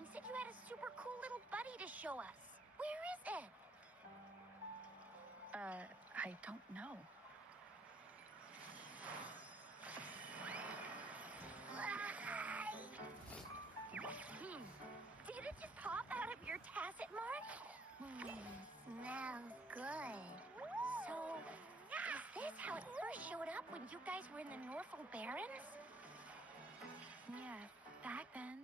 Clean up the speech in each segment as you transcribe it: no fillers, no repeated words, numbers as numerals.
Bang said you had a super cool little buddy to show us. Where is it? I don't know. Did it just pop out of your tacit mark? Smells good. So, is this how it first showed up when you guys were in the Norfolk Barrens? Yes, back then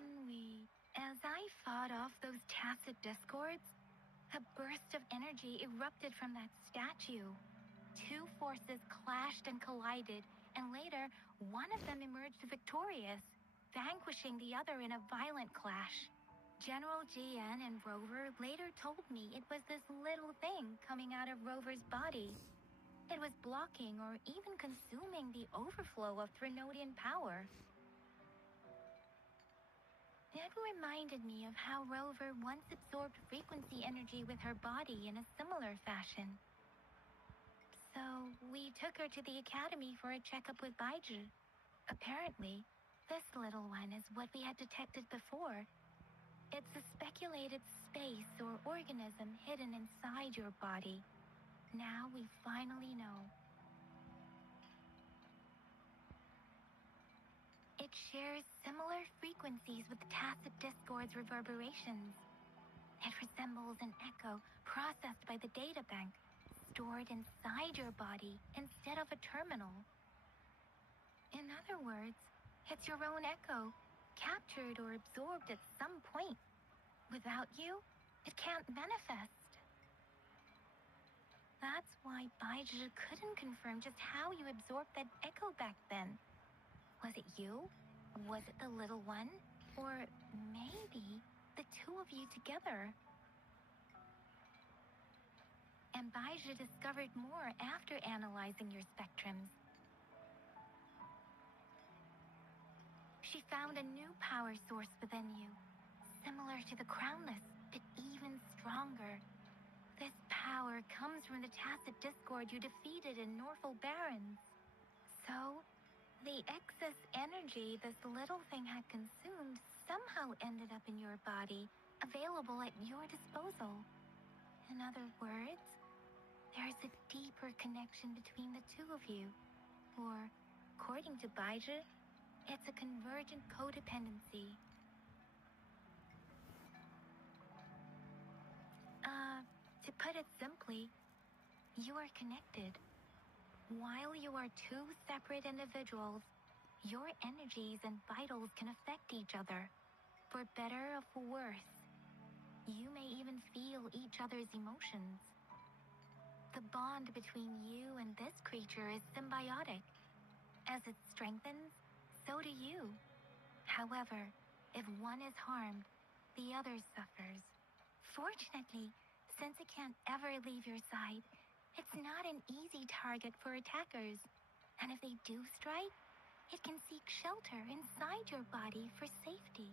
as I fought off those tacit discords, a burst of energy erupted from that statue. Two forces clashed and collided, and later, one of them emerged victorious, vanquishing the other in a violent clash. General GN and Rover later told me it was this little thing coming out of Rover's body. It was blocking or even consuming the overflow of Threnodian power. It reminded me of how Rover once absorbed frequency energy with her body in a similar fashion. So we took her to the academy for a checkup with Baiju. Apparently, this little one is what we had detected before. It's a speculated space or organism hidden inside your body. Now we finally know. It shares similar frequencies with tacit discord's reverberations. It resembles an echo processed by the data bank, stored inside your body instead of a terminal. In other words, it's your own echo, captured or absorbed at some point. Without you, it can't manifest. That's why Baiju couldn't confirm just how you absorbed that echo back then. Was it you? Was it the little one? Or maybe the two of you together? And Baiju discovered more after analyzing your spectrums. She found a new power source within you, similar to the Crownless, but even stronger. This power comes from the tacit discord you defeated in Norfolk Barrens. So, the excess energy this little thing had consumed somehow ended up in your body, available at your disposal. In other words, there's a deeper connection between the two of you. Or, according to Baiju, it's a convergent codependency. To put it simply, you are connected. While you are two separate individuals, your energies and vitals can affect each other, for better or for worse. You may even feel each other's emotions. The bond between you and this creature is symbiotic. As it strengthens, so do you. However, if one is harmed, the other suffers. Fortunately, since it can't ever leave your side, it's not an easy target for attackers. And if they do strike, it can seek shelter inside your body for safety.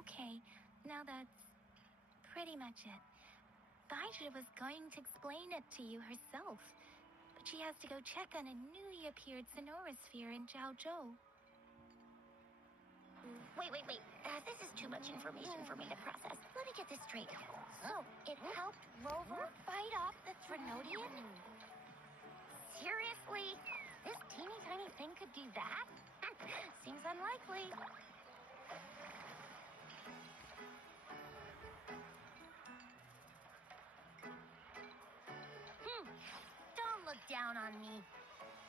Okay, now that's pretty much it. Baiju was going to explain it to you herself, but she has to go check on a newly appeared sonorosphere in Jiaozhou. Wait. This is too much information for me to process. Let me get this straight. So, it helped Rover fight off the Threnodian? Seriously? This teeny tiny thing could do that? Seems unlikely. Don't look down on me.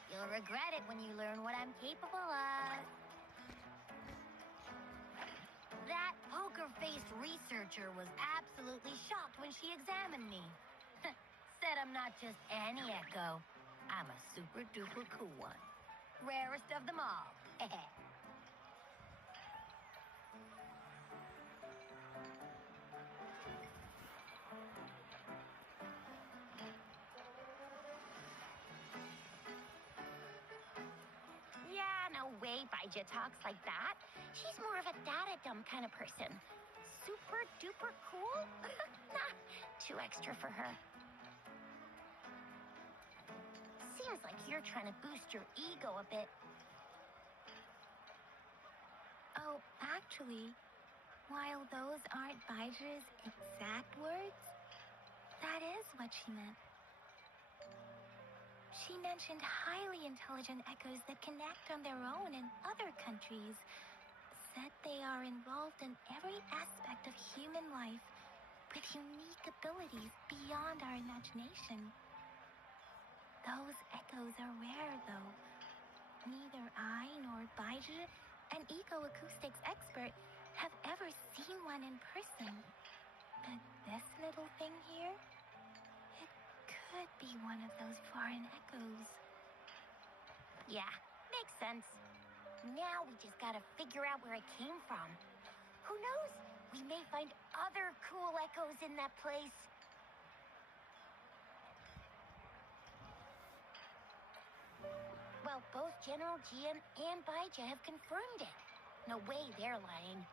You'll regret it when you learn what I'm capable of. That poker-faced researcher was absolutely shocked when she examined me. Said I'm not just any echo. I'm a super-duper cool one. Rarest of them all. Yeah, no way Baiju talks like that. She's more of a data-dumb kind of person. Super-duper cool? Nah, too extra for her. See, Seems like you're trying to boost your ego a bit. Oh, actually, while those aren't Baiji's exact words, that is what she meant. She mentioned highly intelligent echoes that connect on their own in other countries. Said they are involved in every aspect of human life with unique abilities beyond our imagination. Those echoes are rare, though. Neither I nor Baiji, an eco-acoustics expert, have ever seen one in person. But this little thing here, it could be one of those foreign echoes. Yeah, makes sense. Now we just gotta figure out where it came from. Who knows? We may find other cool echoes in that place. Well, both General Jian and Baija have confirmed it. No way they're lying.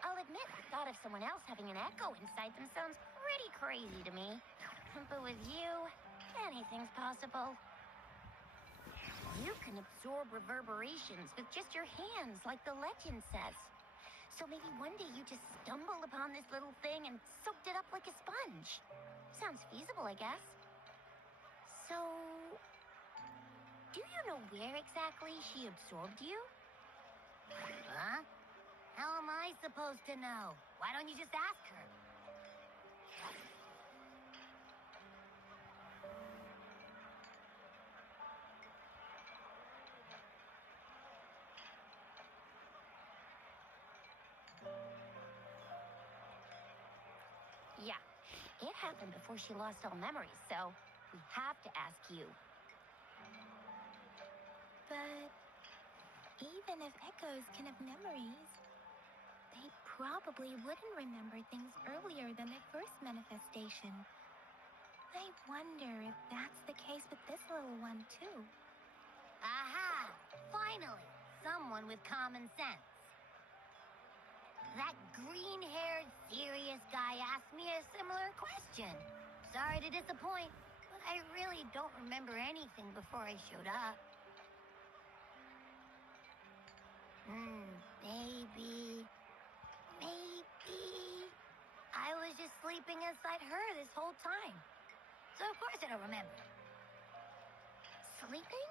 I'll admit, the thought of someone else having an echo inside them sounds pretty crazy to me. But with you, anything's possible. You can absorb reverberations with just your hands, like the legend says. So maybe one day you just stumbled upon this little thing and soaked it up like a sponge. Sounds feasible, I guess. So, do you know where exactly she absorbed you? Huh? How am I supposed to know? Why don't you just ask her? Yeah, it happened before she lost all memories, so we have to ask you. But even if echoes can have memories, they probably wouldn't remember things earlier than their first manifestation. I wonder if that's the case with this little one, too. Aha! Finally, someone with common sense. That green-haired, serious guy asked me a similar question. Sorry to disappoint, but I really don't remember anything before I showed up. Maybe I was just sleeping inside her this whole time. So of course I don't remember. Sleeping?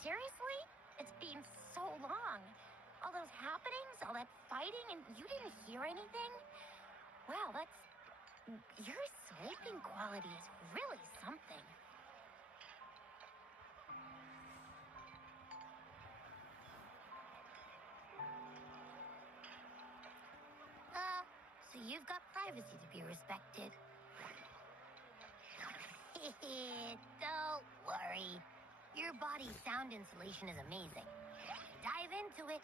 Seriously? It's been so long. All those happenings, all that fighting, and you didn't hear anything? Wow, your sleeping quality is really something. So you've got privacy to be respected. Don't worry. Your body's sound insulation is amazing. Dive into it,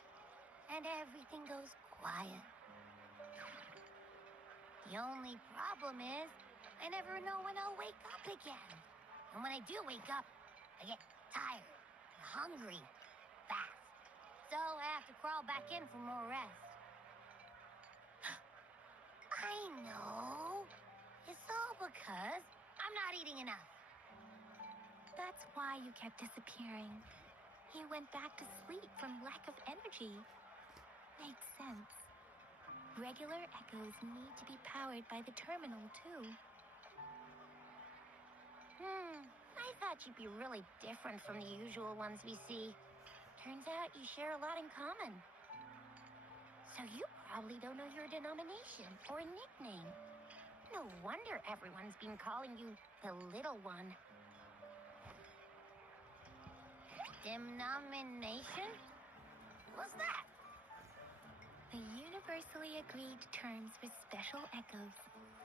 and everything goes quiet. The only problem is, I never know when I'll wake up again. And when I do wake up, I get tired and hungry fast. So I have to crawl back in for more rest. I know. It's all because I'm not eating enough. That's why you kept disappearing. You went back to sleep from lack of energy. Makes sense. Regular echoes need to be powered by the terminal, too. I thought you'd be really different from the usual ones we see. Turns out you share a lot in common. So you probably don't know your denomination or nickname. No wonder everyone's been calling you the Little One. Denomination? What's that? The universally agreed terms for special echoes,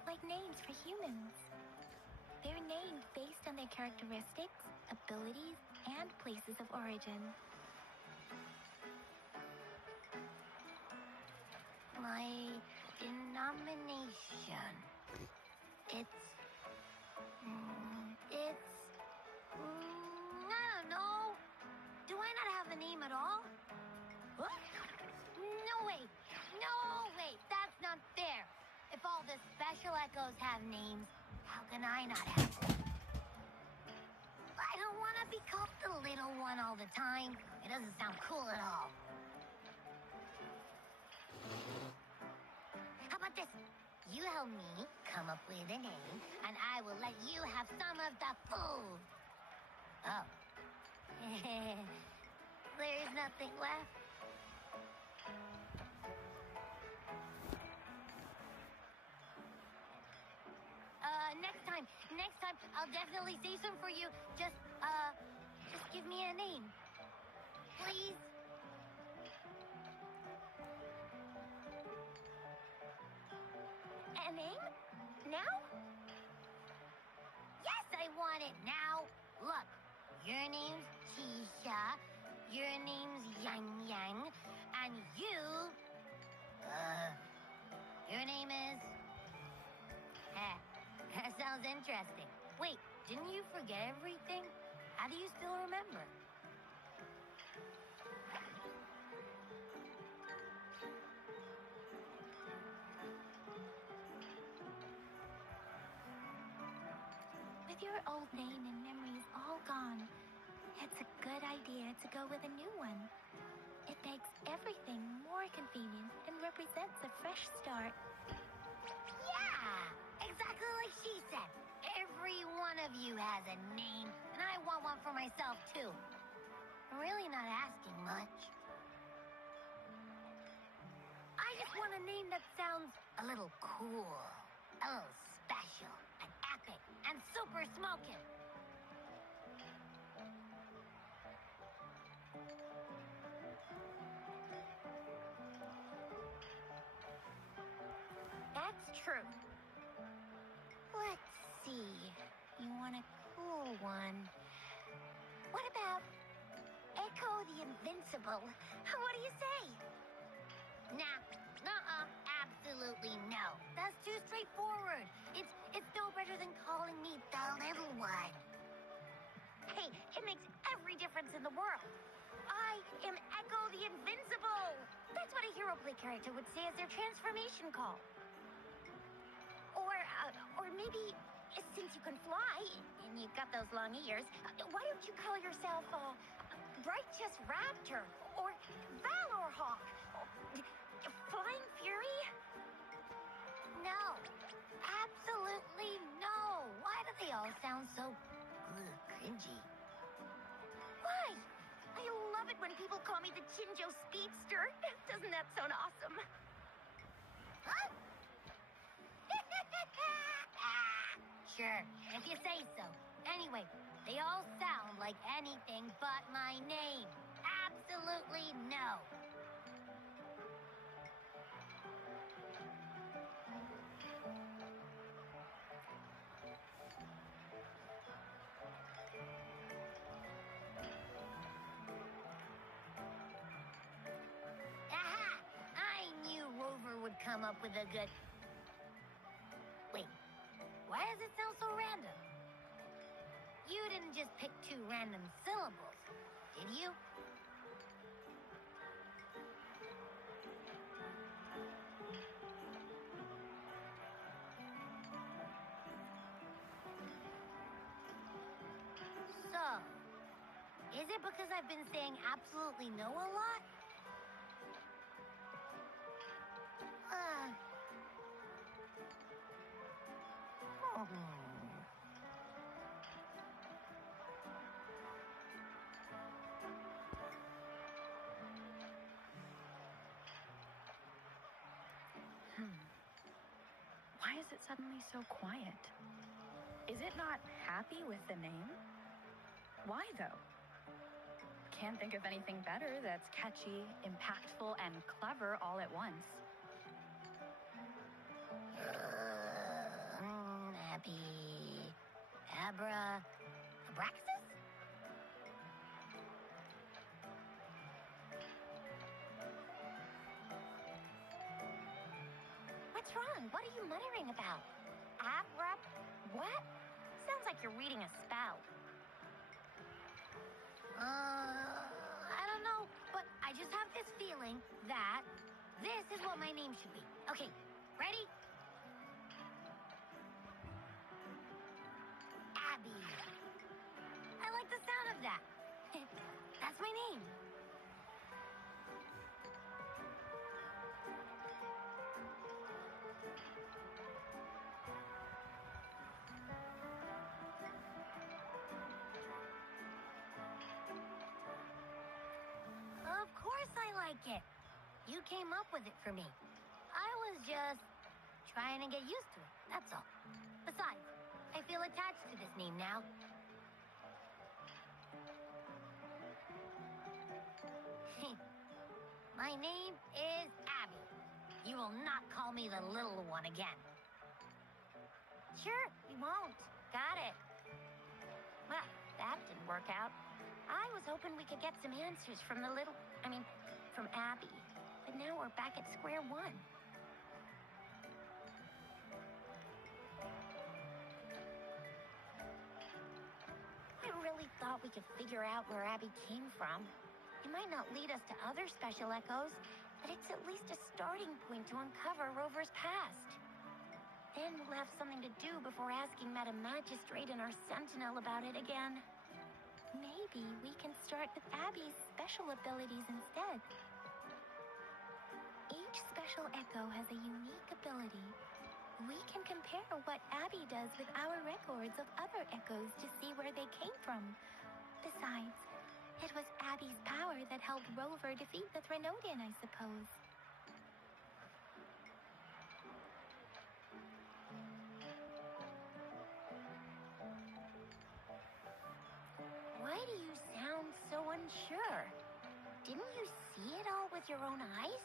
like names for humans. They're named based on their characteristics, abilities, and places of origin. My denomination. I don't know. Do I not have a name at all? What? No, wait. That's not fair. If all the special echoes have names, how can I not have one? I don't be called the little one all the time. It doesn't sound cool at all. How about this? You help me come up with a name, and I will let you have some of the food. Oh. There's nothing left. Next time, I'll definitely say some for you. Just give me a name. Please? A name? Now? Yes, I want it now. Look, your name's Tisha, your name's Yang Yang, and your name is... That sounds interesting. Wait, didn't you forget everything? How do you still remember? With your old name and memories all gone, it's a good idea to go with a new one. It makes everything more convenient and represents a fresh start. Yeah, exactly like she said. Every one of you has a name, and I want one for myself, too. I'm really not asking much. I just want a name that sounds a little cool, a little special, and epic, and super smoking. That's true. Let's see. You want a cool one. What about Echo the Invincible? What do you say? Nah, absolutely no. That's too straightforward. It's no better than calling me the little one. Hey, it makes every difference in the world. I am Echo the Invincible. That's what a hero play character would say as their transformation call. Or maybe, since you can fly, and you've got those long ears, why don't you call yourself, Bright Chest Raptor, or Valor Hawk, Flying Fury? No, absolutely no. Why do they all sound so cringy? Why? I love it when people call me the Chinjo Speedster. Doesn't that sound awesome? Huh? Sure, if you say so. Anyway, they all sound like anything but my name. Absolutely no. Aha! I knew Rover would come up with a good... Wait, why does it sound so random? You didn't just pick two random syllables, did you? So, is it because I've been saying absolutely no a lot? Why is it suddenly so quiet? Is it not happy with the name? Why, though? Can't think of anything better that's catchy, impactful, and clever all at once. Happy... Abra... Abraxas? What's wrong? What are you muttering about? Abra... what? Sounds like you're reading a spell. I don't know, but I just have this feeling that this is what my name should be. Okay, ready? Abby. I like like the sound of that. That's my name. Of course I like it. You came up with it for me. I was just trying to get used to it, that's all. Besides, I feel attached to this name now. My name is Abby. You will not call me the little one again. Sure, we won't. Got it. Well, that didn't work out. I was hoping we could get some answers from from Abby. But now we're back at square one. I really thought we could figure out where Abby came from. It might not lead us to other special echoes, but it's at least a starting point to uncover Rover's past. Then we'll have something to do before asking Madam Magistrate and our Sentinel about it again. Maybe we can start with Abby's special abilities instead. Each special echo has a unique ability. We can compare what Abby does with our records of other echoes to see where they came from. Besides, it was Abby's power that helped Rover defeat the Threnodian, I suppose. Why do you sound so unsure? Didn't you see it all with your own eyes?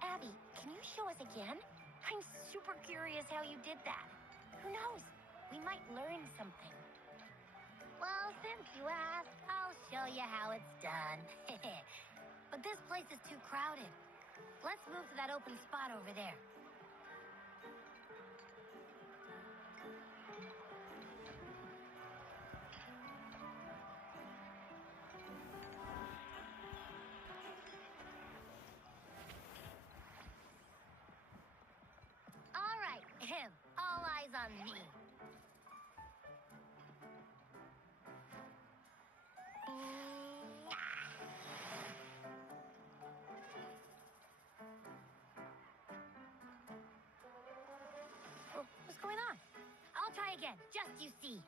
Abby, can you show us again? I'm super curious how you did that. Who knows? We might learn something. Well, since you asked, I'll show you how it's done. But this place is too crowded. Let's move to that open spot over there. All right, all eyes on me. What's going on? I'll try again, just you see.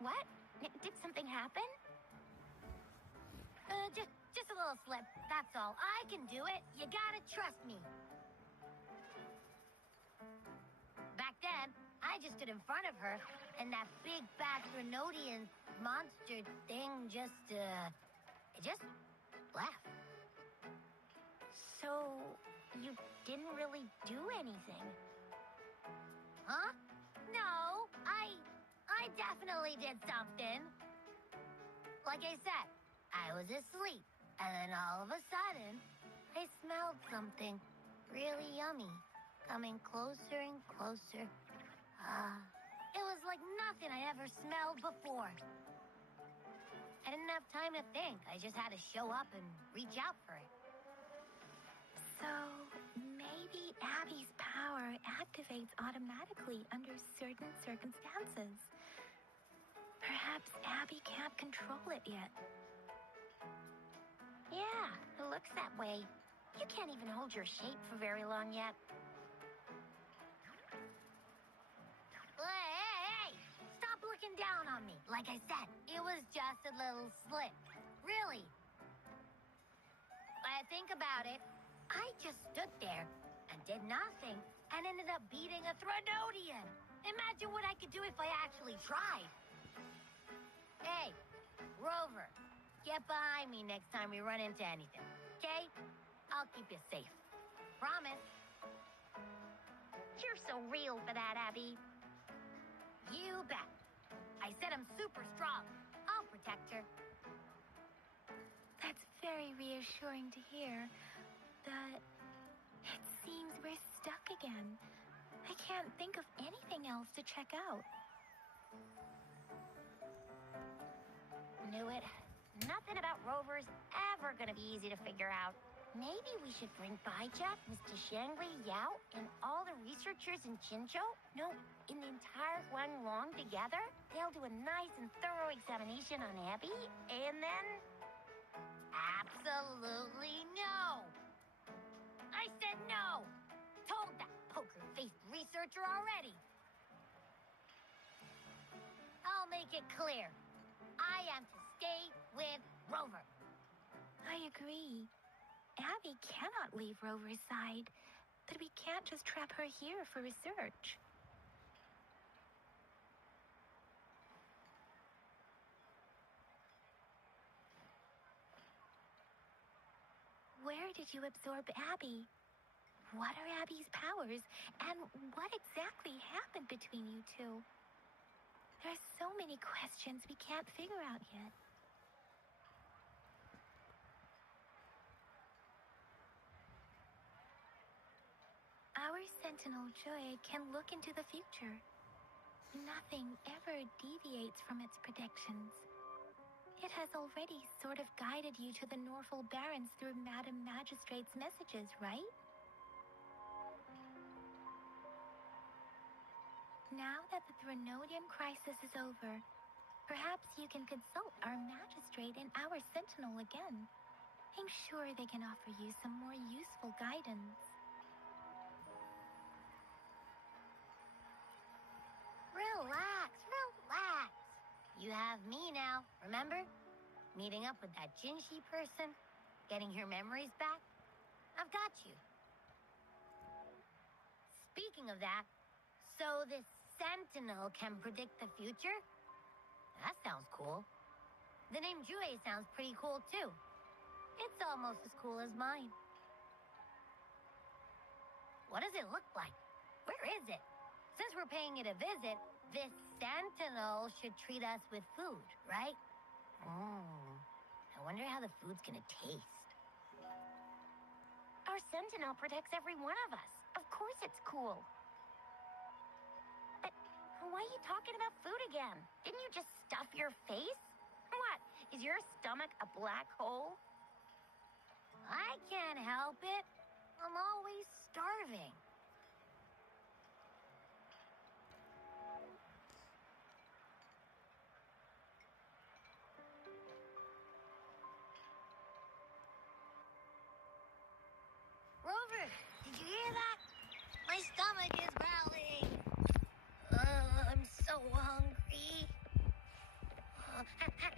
What? Did something happen? Just a little slip, that's all. I can do it. You gotta trust me. Back then, I just stood in front of her, and that big bad Threnodian monster thing it just left. So, you didn't really do anything? Huh? No, I definitely did something. Like I said, I was asleep, and then all of a sudden, I smelled something really yummy, coming closer and closer. It was like nothing I ever smelled before. I didn't have time to think. I just had to show up and reach out for it. So, maybe Abby's power activates automatically under certain circumstances. Perhaps Abby can't control it yet. Yeah, it looks that way. You can't even hold your shape for very long yet. Hey! Stop looking down on me. Like I said, it was just a little slip. Really. When I think about it, I just stood there and did nothing and ended up beating a Threnodian. Imagine what I could do if I actually tried. Hey, Rover, get behind me next time we run into anything, okay? I'll keep you safe. Promise. You're so real for that, Abby. You bet. I said I'm super strong. I'll protect her. very reassuring to hear, but it seems we're stuck again. I can't think of anything else to check out. Knew it. Nothing about Rover's ever gonna be easy to figure out. Maybe we should bring Baijiak, Mr. Shangri, Yao, and all the researchers in Jinzhou? No, in the entire Guanglong together? They'll do a nice and thorough examination on Abby, and then... Absolutely no! I said no! Told that poker-faced researcher already! I'll make it clear. I am to stay with Rover. I agree. Abby cannot leave Rover's side, but we can't just trap her here for research. Where did you absorb Abby? What are Abby's powers, and what exactly happened between you two? There are so many questions we can't figure out yet. Our Sentinel Joy can look into the future. Nothing ever deviates from its predictions. It has already sort of guided you to the Norfolk Barrens through Madam Magistrate's messages, right? Now that the Threnodium crisis is over, perhaps you can consult our Magistrate and our Sentinel again. I'm sure they can offer you some more useful guidance. Relax, relax. You have me now, remember? Meeting up with that Jinshi person, getting your memories back. I've got you. Speaking of that, so this Sentinel can predict the future? That sounds cool. The name Jue sounds pretty cool too. It's almost as cool as mine. What does it look like? Where is it? Since we're paying it a visit, this Sentinel should treat us with food, right? I wonder how the food's gonna taste. Our Sentinel protects every one of us. Of course it's cool. But why are you talking about food again? Didn't you just stuff your face? What? Is your stomach a black hole? I can't help it. I'm always starving. Rover, did you hear that? My stomach is growling. I'm so hungry.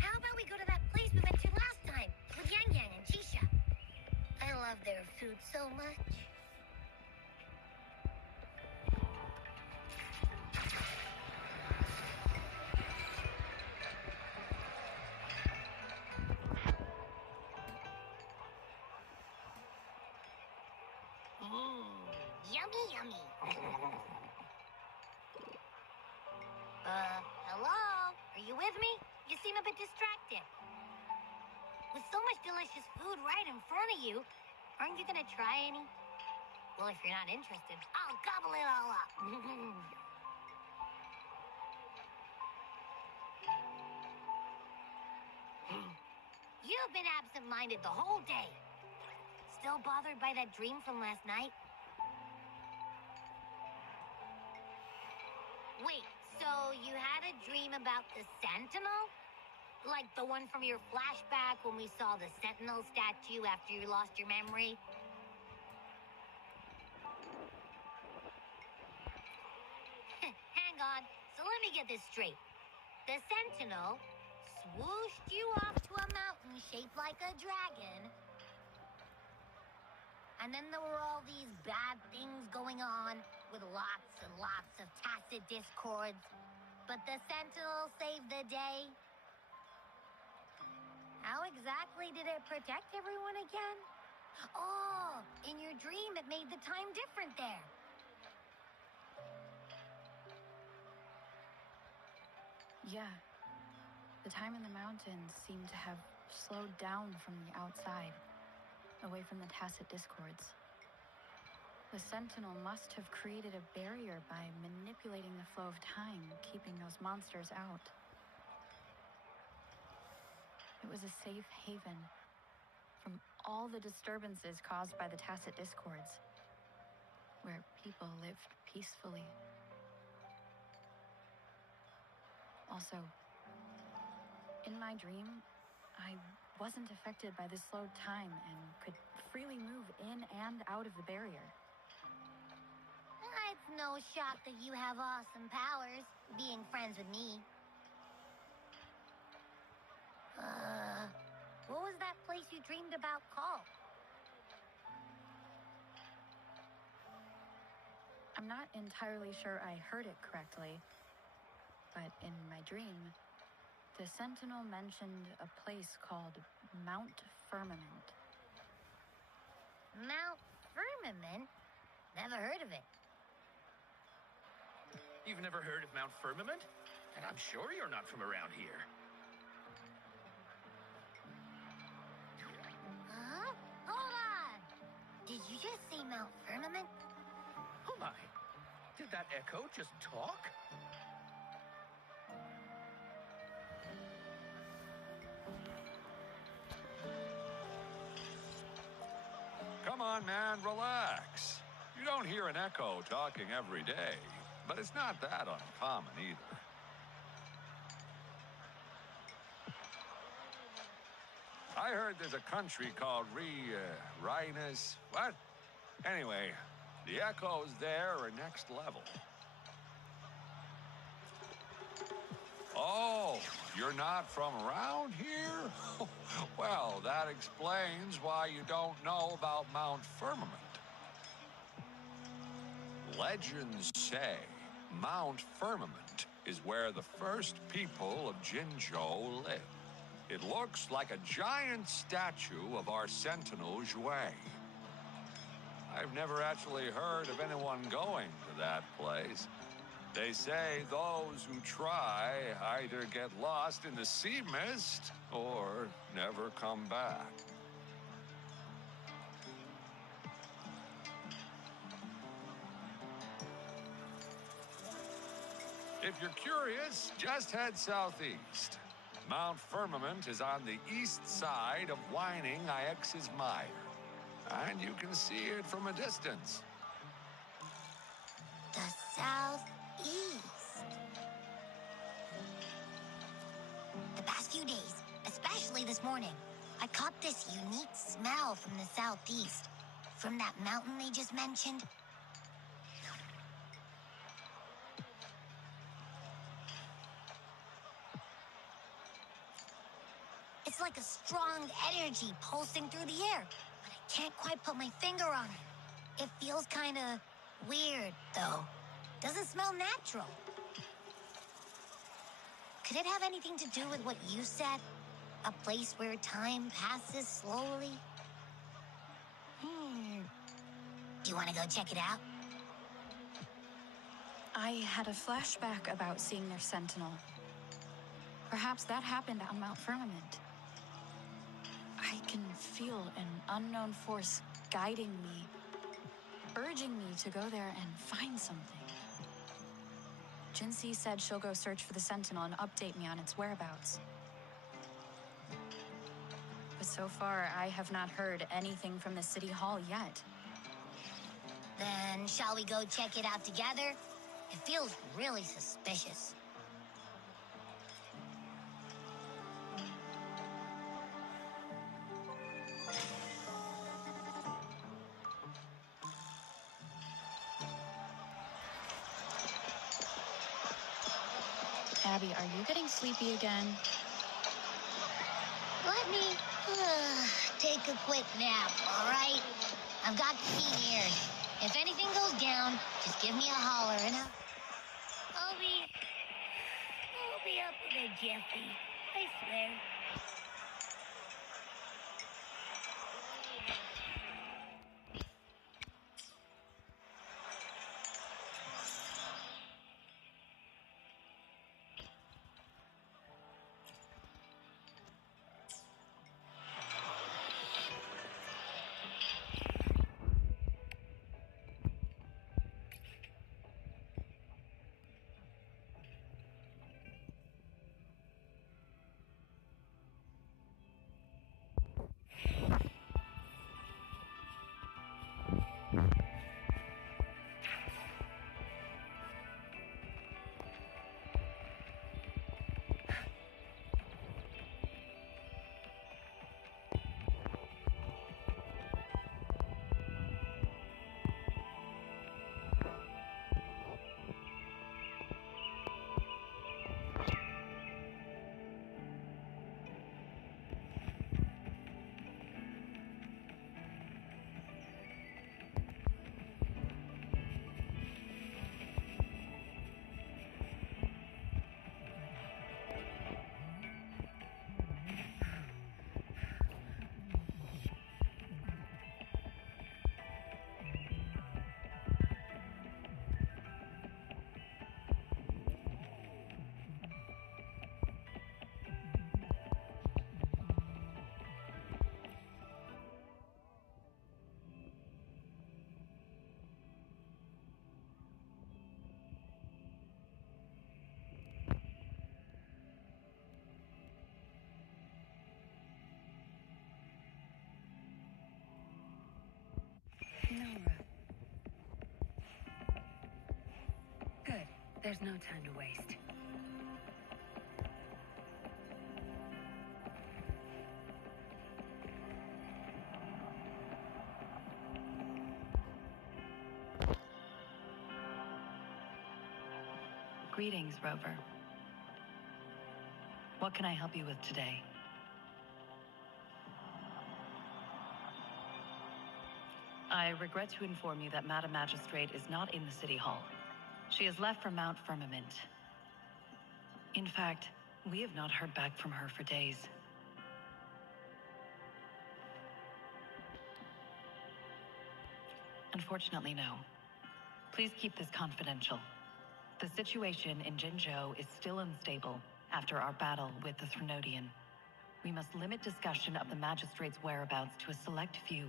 How about we go to that place we went to last time with Yang Yang and Chisha? I love their food so much. Yummy, yummy. Hello? Are you with me? You seem a bit distracted. With so much delicious food right in front of you, aren't you gonna try any? Well, if you're not interested, I'll gobble it all up. You've been absent-minded the whole day. Still bothered by that dream from last night? Wait, so you had a dream about the Sentinel? Like the one from your flashback when we saw the Sentinel statue after you lost your memory? Hang on, so let me get this straight. The Sentinel swooshed you off to a mountain shaped like a dragon, and then there were all these bad things going on with lots and lots of tacit discords. But the Sentinel saved the day. How exactly did it protect everyone again? Oh, in your dream it made the time different there. Yeah. The time in the mountains seemed to have slowed down from the outside, away from the tacit discords. The Sentinel must have created a barrier by manipulating the flow of time, keeping those monsters out. It was a safe haven from all the disturbances caused by the tacit discords, where people lived peacefully. Also, in my dream, I wasn't affected by the slowed time and could freely move in and out of the barrier. It's no shock that you have awesome powers, being friends with me. What was that place you dreamed about called? I'm not entirely sure I heard it correctly, but in my dream, the Sentinel mentioned a place called Mount Firmament. Mount Firmament? Never heard of it. You've never heard of Mount Firmament? And I'm sure you're not from around here. Huh? Hold on! Did you just say Mount Firmament? Oh my! Did that echo just talk? Come on, man, relax. You don't hear an echo talking every day, but it's not that uncommon either. I heard there's a country called Rhinus. What? Anyway, the echoes there are next level. Oh, you're not from around here? Well, that explains why you don't know about Mount Firmament. Legends say Mount Firmament is where the first people of Jinzhou lived. It looks like a giant statue of our Sentinel Zhui. I've never actually heard of anyone going to that place. They say those who try either get lost in the sea mist or never come back. If you're curious, just head southeast. Mount Firmament is on the east side of Whining Ix's Mire, and you can see it from a distance. The southeast. The past few days, especially this morning, I caught this unique smell from the southeast. From that mountain they just mentioned. It's like a strong energy pulsing through the air, but I can't quite put my finger on it. It feels kind of weird, though. Doesn't smell natural. Could it have anything to do with what you said? A place where time passes slowly? Do you want to go check it out? I had a flashback about seeing their Sentinel. Perhaps that happened on Mount Firmament. I can feel an unknown force guiding me, urging me to go there and find something. Jinxie said she'll go search for the Sentinel and update me on its whereabouts. But so far, I have not heard anything from the City Hall yet. Then shall we go check it out together? It feels really suspicious. Abby, are you getting sleepy again? Let me take a quick nap, all right? I've got keen ears. If anything goes down, just give me a holler and I'll be up in a jiffy. I swear. There's no time to waste. Greetings, Rover. What can I help you with today? I regret to inform you that Madam Magistrate is not in the City Hall. She has left for Mount Firmament. In fact, we have not heard back from her for days. Unfortunately, no. Please keep this confidential. The situation in Jinzhou is still unstable after our battle with the Threnodian. We must limit discussion of the Magistrate's whereabouts to a select few.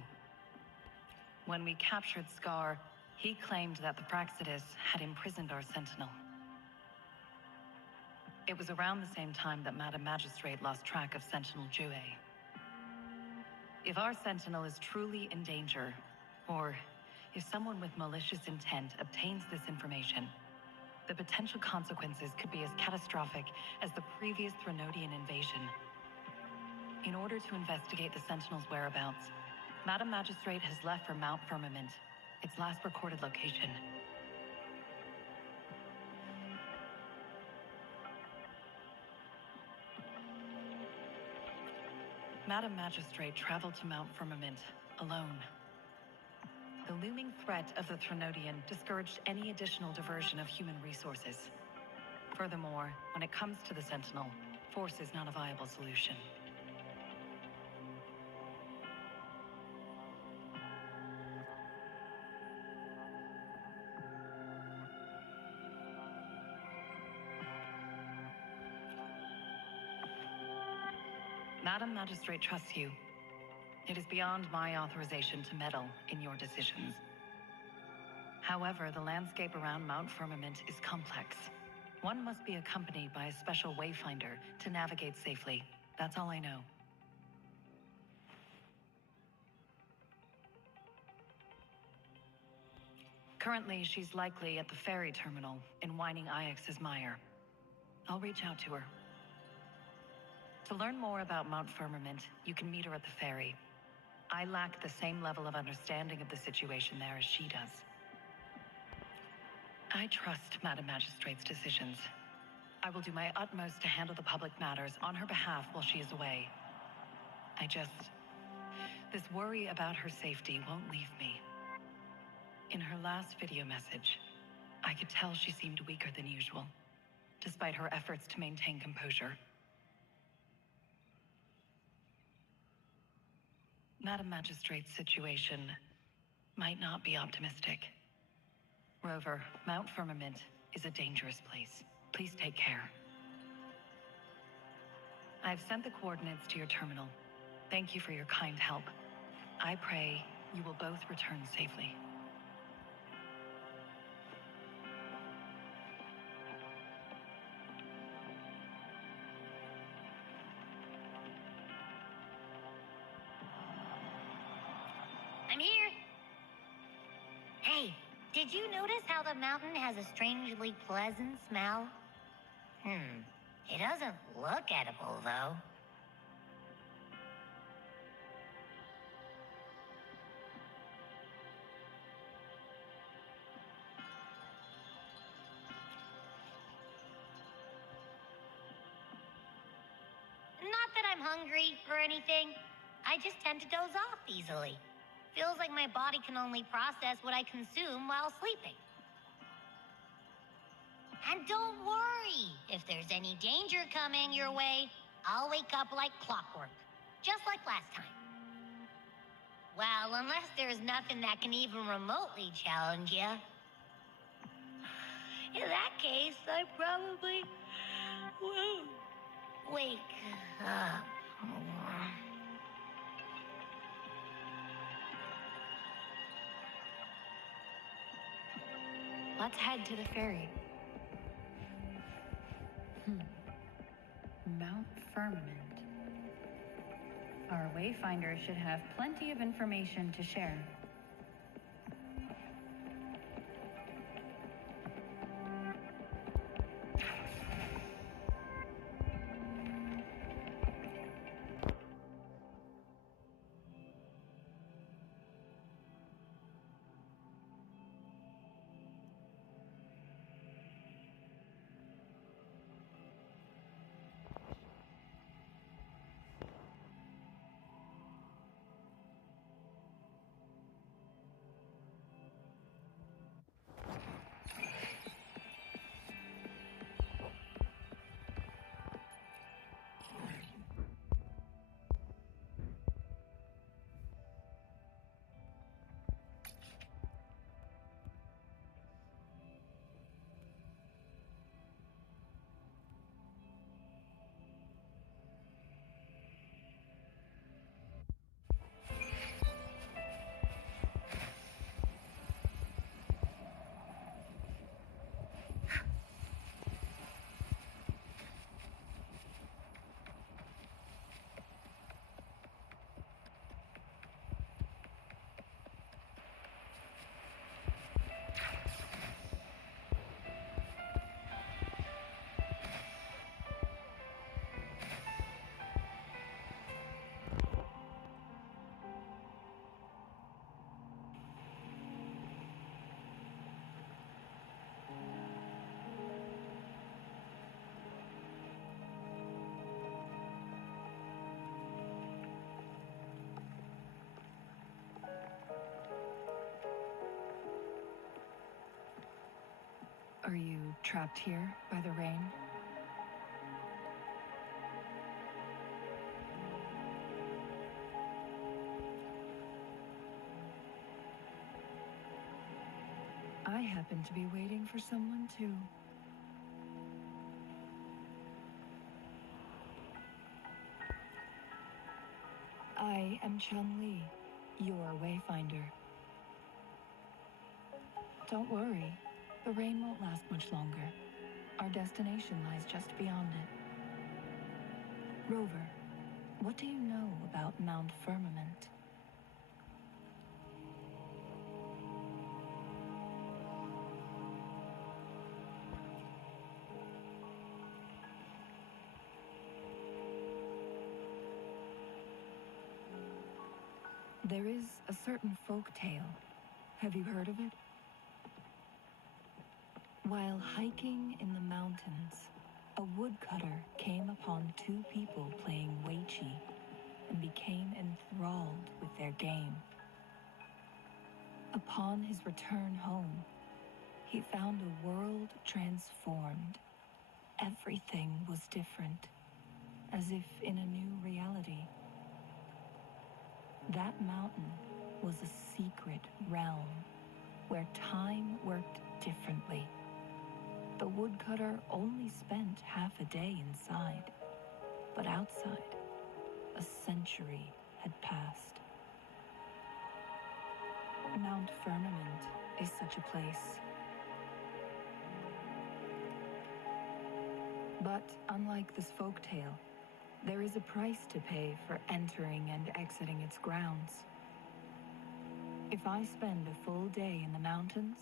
When we captured Scar, he claimed that the Praxidus had imprisoned our Sentinel. It was around the same time that Madam Magistrate lost track of Sentinel Jue. If our Sentinel is truly in danger, or if someone with malicious intent obtains this information, the potential consequences could be as catastrophic as the previous Threnodian invasion. In order to investigate the Sentinel's whereabouts, Madam Magistrate has left for Mount Firmament, its last recorded location. Madam Magistrate traveled to Mount Firmament alone. The looming threat of the Threnodian discouraged any additional diversion of human resources. Furthermore, when it comes to the Sentinel, force is not a viable solution. Madam Magistrate trusts you. It is beyond my authorization to meddle in your decisions. However, the landscape around Mount Firmament is complex. One must be accompanied by a special wayfinder to navigate safely. That's all I know. Currently, she's likely at the ferry terminal in Whining Ix's Mire. I'll reach out to her. To learn more about Mount Firmament, you can meet her at the ferry. I lack the same level of understanding of the situation there as she does. I trust Madam Magistrate's decisions. I will do my utmost to handle the public matters on her behalf while she is away. This worry about her safety won't leave me. In her last video message, I could tell she seemed weaker than usual, despite her efforts to maintain composure. Madam Magistrate's situation might not be optimistic. Rover, Mount Firmament is a dangerous place. Please take care. I've sent the coordinates to your terminal. Thank you for your kind help. I pray you will both return safely. I'm here. Hey, did you notice how the mountain has a strangely pleasant smell? It doesn't look edible, though. Not that I'm hungry or anything. I just tend to doze off easily. Feels like my body can only process what I consume while sleeping. And don't worry, if there's any danger coming your way, I'll wake up like clockwork, just like last time. Well, unless there's nothing that can even remotely challenge you. In that case, I probably won't wake up. Let's head to the ferry. Mount Firmament. Our wayfinder should have plenty of information to share. Are you trapped here by the rain? I happen to be waiting for someone too. I am Chun-Li, your wayfinder. Don't worry, the rain won't last much longer. Our destination lies just beyond it. Rover, what do you know about Mount Firmament? There is a certain folk tale. Have you heard of it? While hiking in the mountains, a woodcutter came upon two people playing Weiqi and became enthralled with their game. Upon his return home, he found a world transformed. Everything was different, as if in a new reality. That mountain was a secret realm where time worked differently. The woodcutter only spent half a day inside, but outside, a century had passed. Mount Firmament is such a place. But unlike this folktale, there is a price to pay for entering and exiting its grounds. If I spend a full day in the mountains,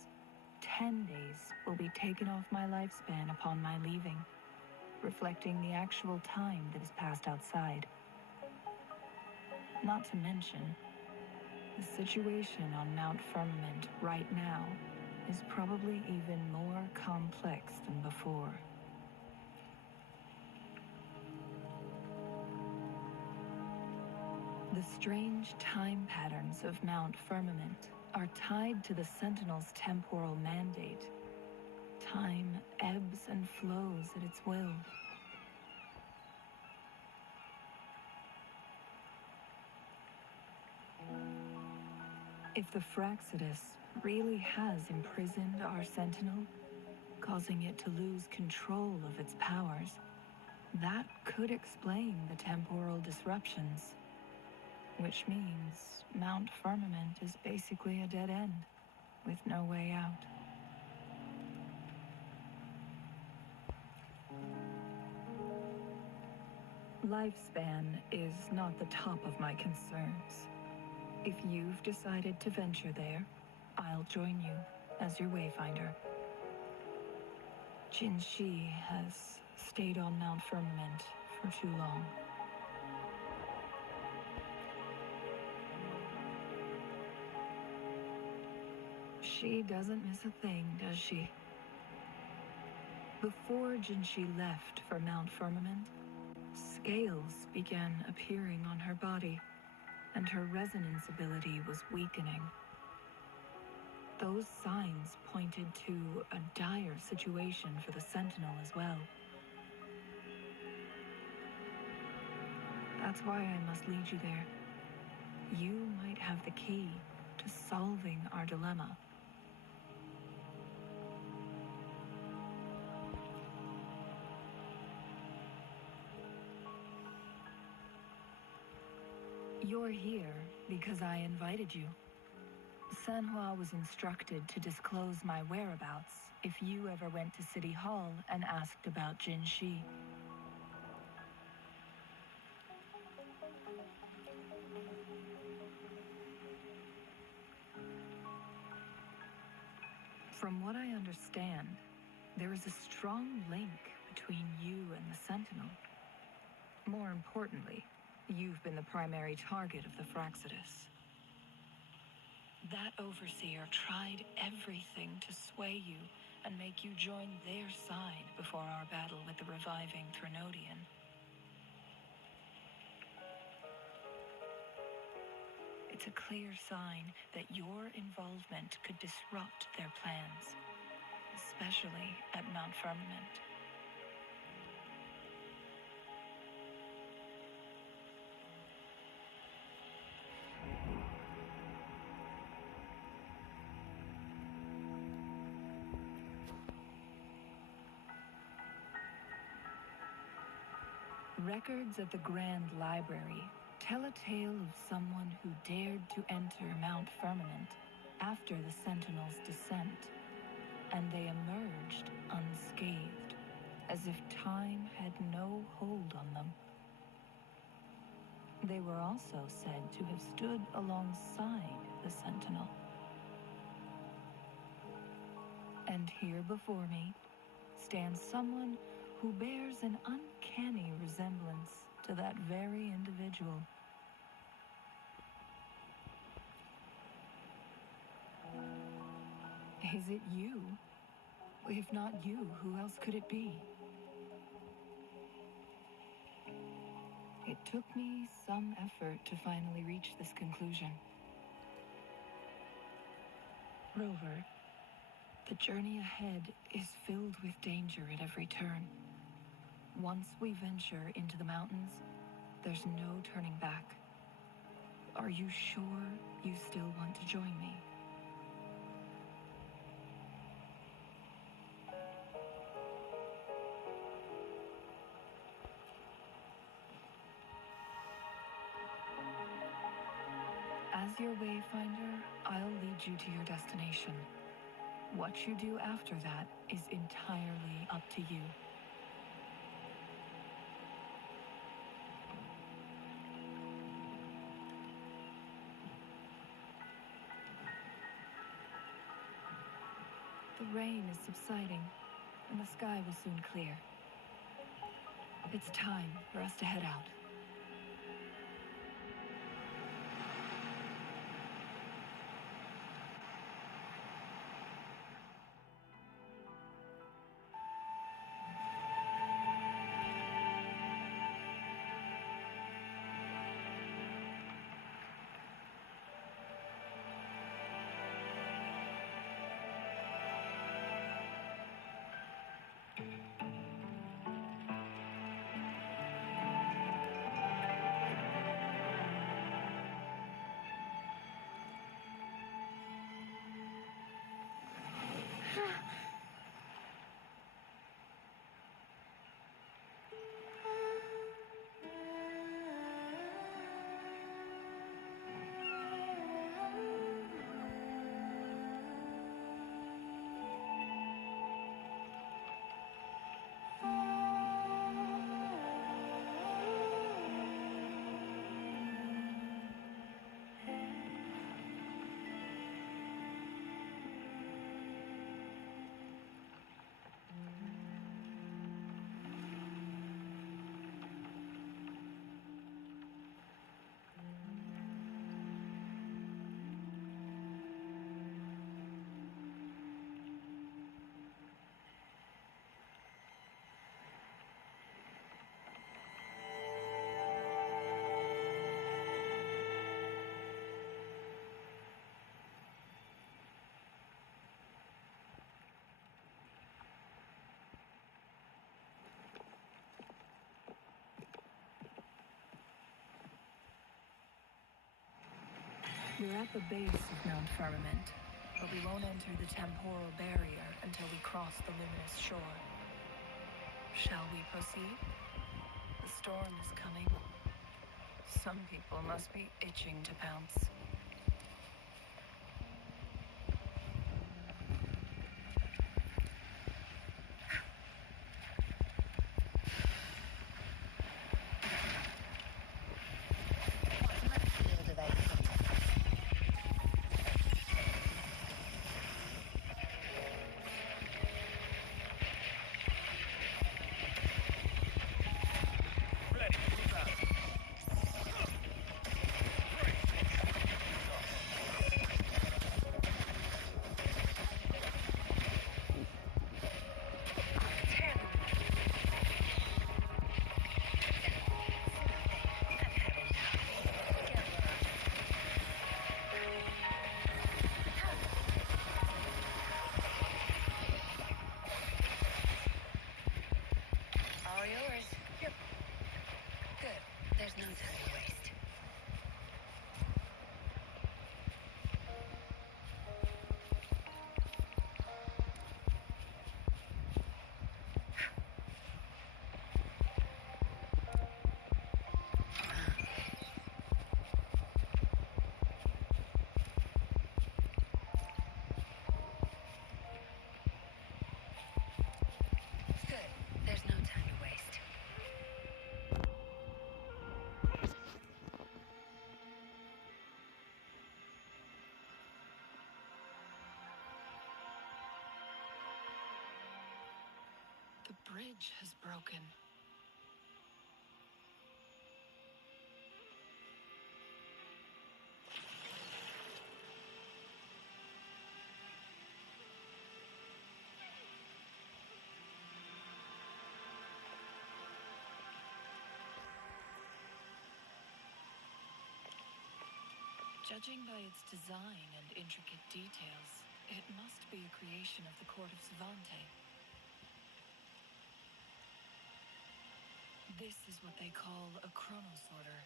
10 days will be taken off my lifespan upon my leaving, reflecting the actual time that is passed outside. Not to mention, the situation on Mount Firmament right now is probably even more complex than before. The strange time patterns of Mount Firmament are tied to the Sentinel's temporal mandate. Time ebbs and flows at its will. If the Fraxidus really has imprisoned our Sentinel, causing it to lose control of its powers, that could explain the temporal disruptions. Which means Mount Firmament is basically a dead end, with no way out. Lifespan is not the top of my concerns. If you've decided to venture there, I'll join you as your wayfinder. Jin Shi has stayed on Mount Firmament for too long. She doesn't miss a thing, does she? Before Jinshi left for Mount Firmament, scales began appearing on her body, and her resonance ability was weakening. Those signs pointed to a dire situation for the Sentinel as well. That's why I must lead you there. You might have the key to solving our dilemma. You're here because I invited you. Sanhua was instructed to disclose my whereabouts if you ever went to City Hall and asked about Jin Shi. From what I understand, there is a strong link between you and the Sentinel. More importantly, you've been the primary target of the Fraxidus. That overseer tried everything to sway you and make you join their side before our battle with the reviving Threnodian. It's a clear sign that your involvement could disrupt their plans. especially at Mount Firmament. Records at the Grand Library tell a tale of someone who dared to enter Mount Firmament after the Sentinels' descent, and they emerged unscathed, as if time had no hold on them. They were also said to have stood alongside the Sentinel. And here before me stands someone who bears an uncanny resemblance to that very individual. Is it you? If not you, who else could it be? It took me some effort to finally reach this conclusion. Rover, the journey ahead is filled with danger at every turn. Once we venture into the mountains, there's no turning back. Are you sure you still want to join me? As your wayfinder, I'll lead you to your destination. What you do after that is entirely up to you. The rain is subsiding, and the sky will soon clear. It's time for us to head out. We're at the base of Mount Firmament, but we won't enter the temporal barrier until we cross the luminous shore. Shall we proceed? The storm is coming. Some people must be itching to pounce. The bridge has broken. Judging by its design and intricate details, it must be a creation of the court of Savante. This is what they call a chronosorter.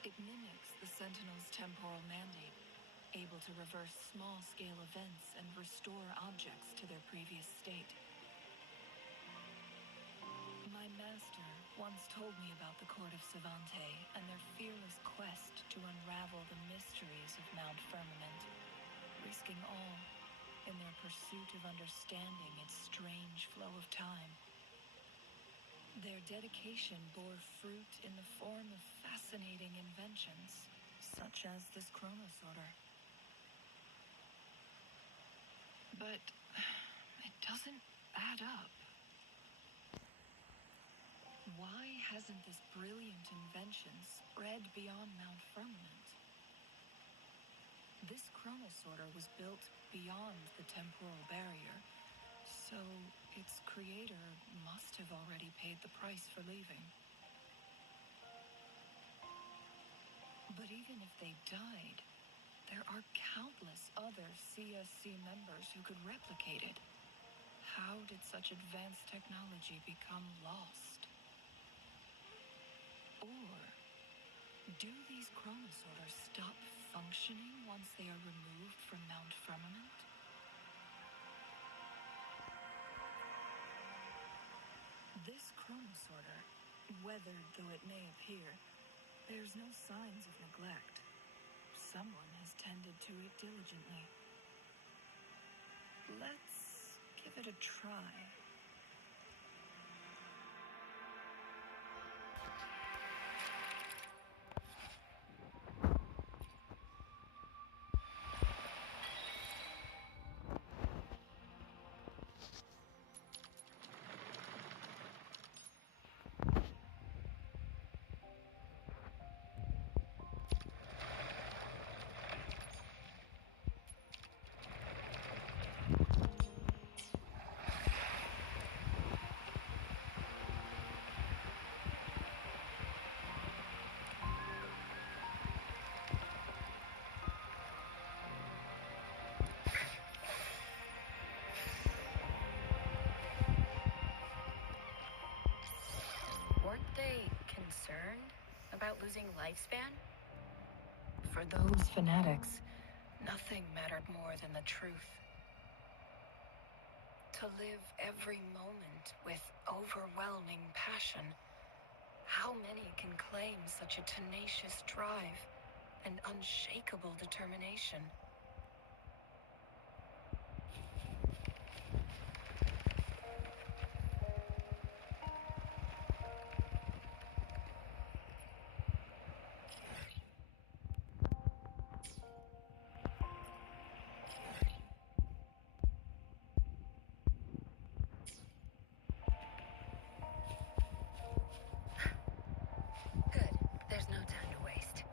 It mimics the Sentinel's temporal mandate, able to reverse small-scale events and restore objects to their previous state. My master once told me about the Court of Savante and their fearless quest to unravel the mysteries of Mount Firmament, risking all in their pursuit of understanding its strange flow of time. Their dedication bore fruit in the form of fascinating inventions, such as this chronosorter. But it doesn't add up. Why hasn't this brilliant invention spread beyond Mount Firmament? This chronosorter was built beyond the temporal barrier, so its creator must have already paid the price for leaving. But even if they died, there are countless other CSC members who could replicate it. How did such advanced technology become lost? Or do these chronosorters stop functioning once they are removed from Mount Firmament? This chronosorter, weathered though it may appear, bears no signs of neglect. Someone has tended to it diligently. Let's give it a try. Weren't they concerned about losing lifespan? For those fanatics, nothing mattered more than the truth. To live every moment with overwhelming passion, how many can claim such a tenacious drive and unshakable determination? Good. There's no time to waste.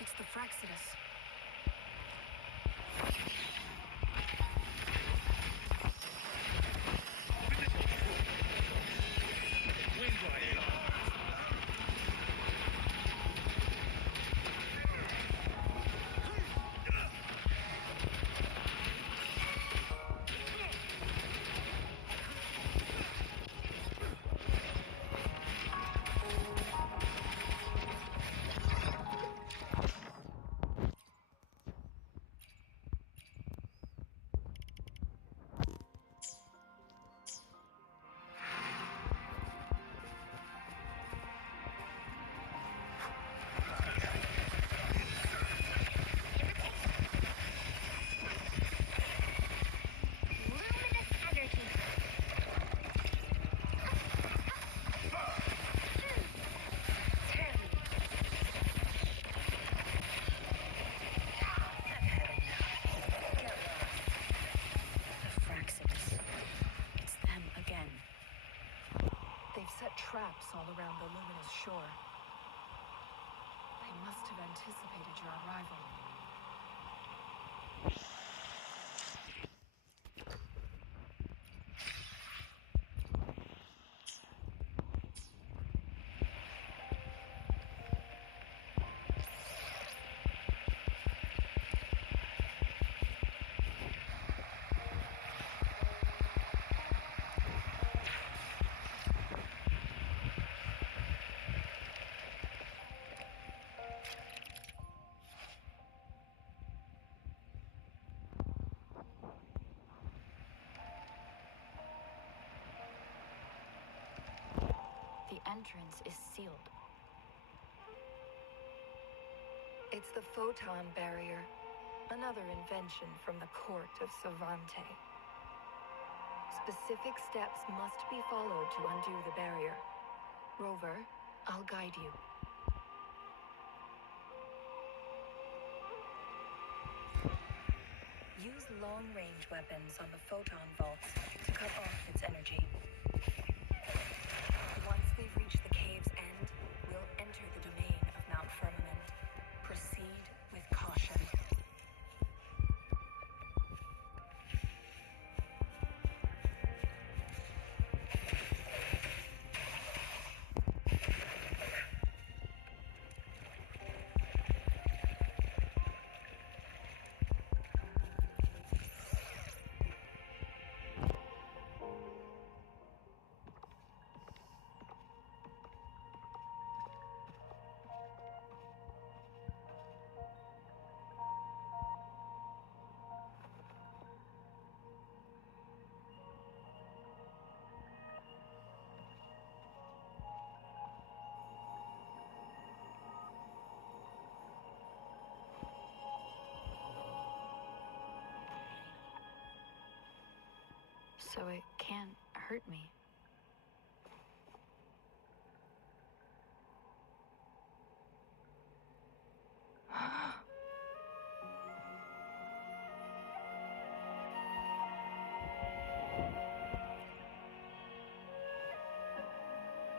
It's the Fraxidus. Luminous energy. The Fraxidus. It's them again. They've set traps all around the luminous shore. They must have anticipated your arrival. The entrance is sealed. It's the photon barrier, another invention from the court of Savante. Specific steps must be followed to undo the barrier. Rover, I'll guide you. Use long-range weapons on the photon vaults to cut off its energy. Once we've reached the cave's end, we'll enter the domain of Mount Firmament. Proceed with caution. So it can't hurt me.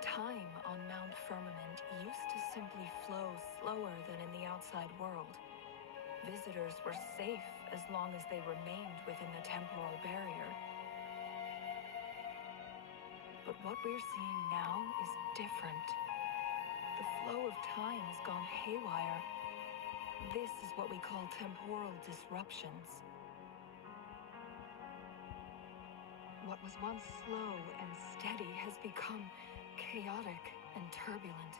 Time on Mount Firmament used to simply flow slower than in the outside world. Visitors were safe as long as they remained within the temporal barrier. But what we're seeing now is different. The flow of time has gone haywire. This is what we call temporal disruptions. What was once slow and steady has become chaotic and turbulent.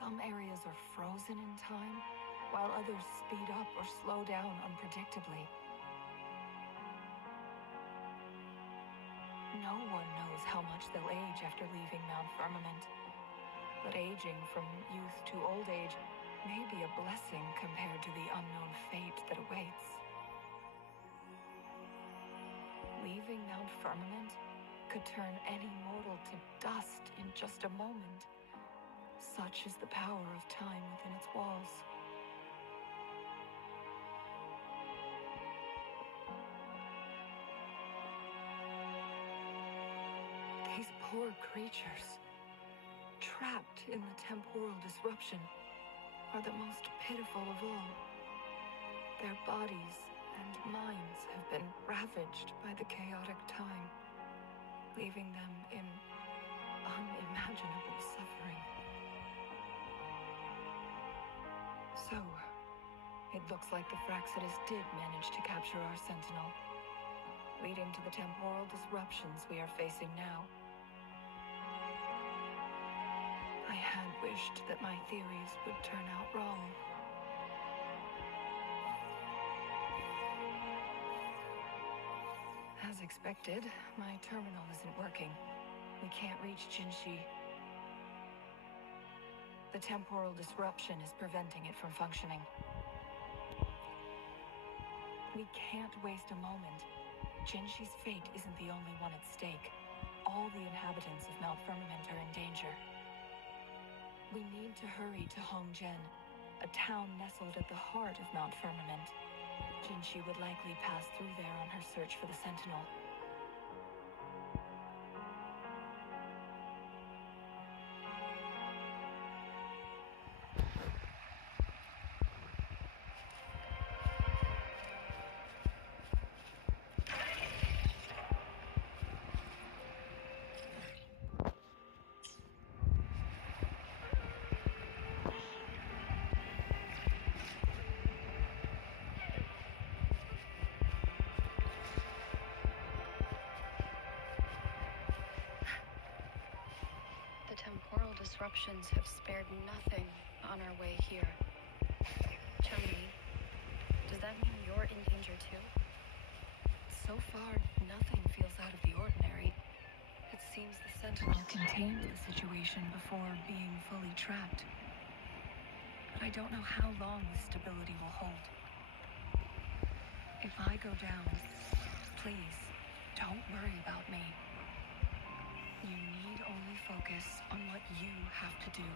Some areas are frozen in time, while others speed up or slow down unpredictably. No one knows how much they'll age after leaving Mount Firmament, but aging from youth to old age may be a blessing compared to the unknown fate that awaits. Leaving Mount Firmament could turn any mortal to dust in just a moment. Such is the power of time within its walls. These poor creatures, trapped in the temporal disruption, are the most pitiful of all. Their bodies and minds have been ravaged by the chaotic time, leaving them in unimaginable suffering. So, it looks like the Fraxidus did manage to capture our Sentinel, leading to the temporal disruptions we are facing now. I had wished that my theories would turn out wrong. As expected, my terminal isn't working. We can't reach Jinshi. The temporal disruption is preventing it from functioning. We can't waste a moment. Jinshi's fate isn't the only one at stake. All the inhabitants of Mount Firmament are in danger. We need to hurry to Hongjian, a town nestled at the heart of Mount Firmament. Jinshi would likely pass through there on her search for the Sentinel. Temporal disruptions have spared nothing on our way here. Chun-Li, does that mean you're in danger too? So far, nothing feels out of the ordinary. It seems the Sentinel contained the situation before being fully trapped. But I don't know how long this stability will hold. If I go down, please, don't worry about me. You need only focus on what you have to do.